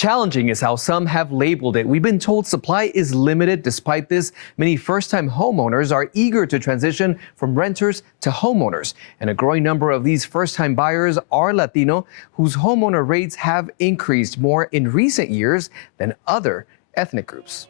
Challenging is how some have labeled it. We've been told supply is limited. Despite this, many first-time homeowners are eager to transition from renters to homeowners. And a growing number of these first-time buyers are Latino, whose homeowner rates have increased more in recent years than other ethnic groups.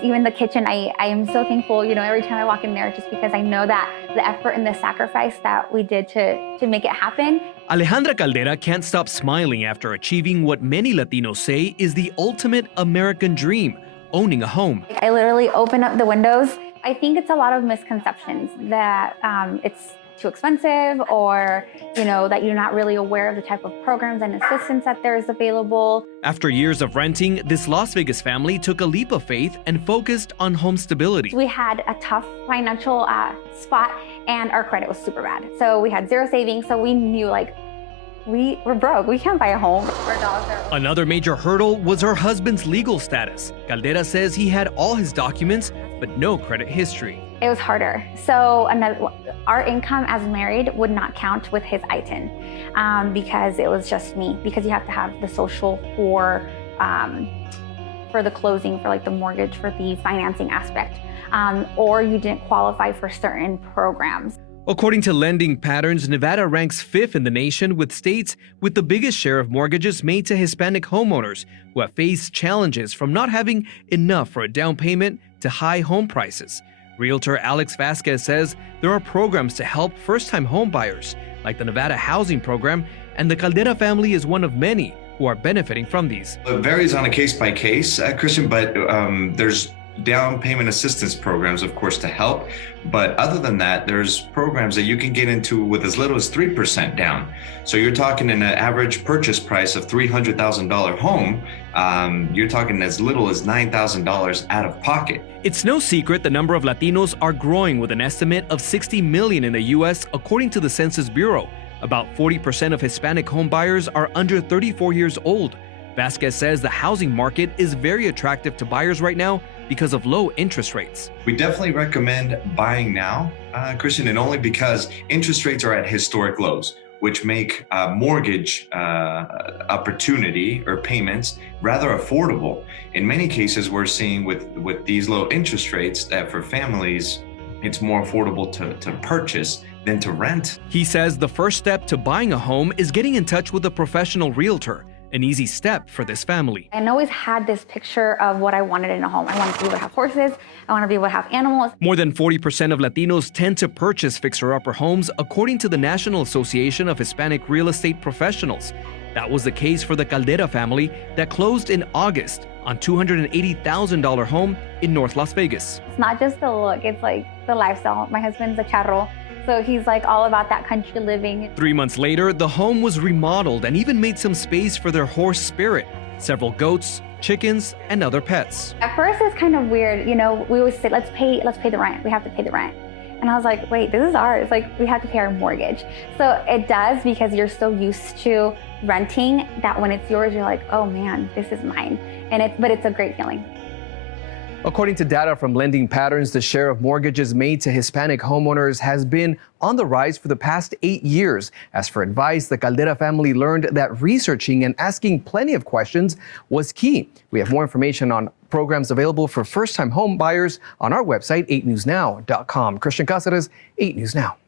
Even the kitchen, I am so thankful, every time I walk in there, just because I know that the effort and the sacrifice that we did to make it happen. Alejandra Caldera can't stop smiling after achieving what many Latinos say is the ultimate American dream, owning a home. I literally open up the windows. I think it's a lot of misconceptions that it's too expensive, or that you're not really aware of the type of programs and assistance that there is available. After years of renting, this Las Vegas family took a leap of faith and focused on home stability. We had a tough financial spot, and our credit was super bad. So we had zero savings, so we knew we were broke. We can't buy a home. Our dogs are... Another major hurdle was her husband's legal status. Caldera says he had all his documents, but no credit history. It was harder. So our income as married would not count with his ITIN because it was just me, because you have to have the social for the closing, for the mortgage, for the financing aspect, or you didn't qualify for certain programs. According to Lending Patterns, Nevada ranks 5th in the nation with states with the biggest share of mortgages made to Hispanic homeowners who have faced challenges from not having enough for a down payment to high home prices. Realtor Alex.Vazquez says there are programs to help first-time home buyers, like the Nevada Housing Program, and the Caldera family is one of many who are benefiting from these. It varies on a case-by-case, Christian, but there's down payment assistance programs, of course, to help. But other than that, there's programs that you can get into with as little as 3% down. So you're talking an average purchase price of $300,000 home, you're talking as little as $9,000 out of pocket. It's no secret the number of Latinos are growing, with an estimate of 60 million in the U.S., according to the Census Bureau. About 40% of Hispanic home buyers are under 34 years old. Vasquez says the housing market is very attractive to buyers right now because of low interest rates. We definitely recommend buying now, Christian, and only because interest rates are at historic lows, which make mortgage opportunity or payments rather affordable. In many cases, we're seeing with these low interest rates that for families, it's more affordable to purchase than to rent. He says the first step to buying a home is getting in touch with a professional realtor. An easy step for this family. I always had this picture of what I wanted in a home. I wanted to be able to have horses. I want to be able to have animals. More than 40% of Latinos tend to purchase fixer-upper homes, according to the National Association of Hispanic Real Estate Professionals. That was the case for the Caldera family that closed in August on $280,000 home in North Las Vegas. It's not just the look, it's the lifestyle. My husband's a charro, so he's all about that country living. 3 months later, the home was remodeled and even made some space for their horse Spirit, several goats, chickens, and other pets. At first, it's kind of weird. We always say, let's pay the rent. We have to pay the rent. And I was like, wait, this is ours. We have to pay our mortgage. So it does, because you're so used to renting that when it's yours, you're like, oh man, this is mine. But it's a great feeling. According to data from Lending Patterns, the share of mortgages made to Hispanic homeowners has been on the rise for the past 8 years. As for advice, the Caldera family learned that researching and asking plenty of questions was key. We have more information on programs available for first-time home buyers on our website, 8newsnow.com. Christian Cáceres, 8 News Now.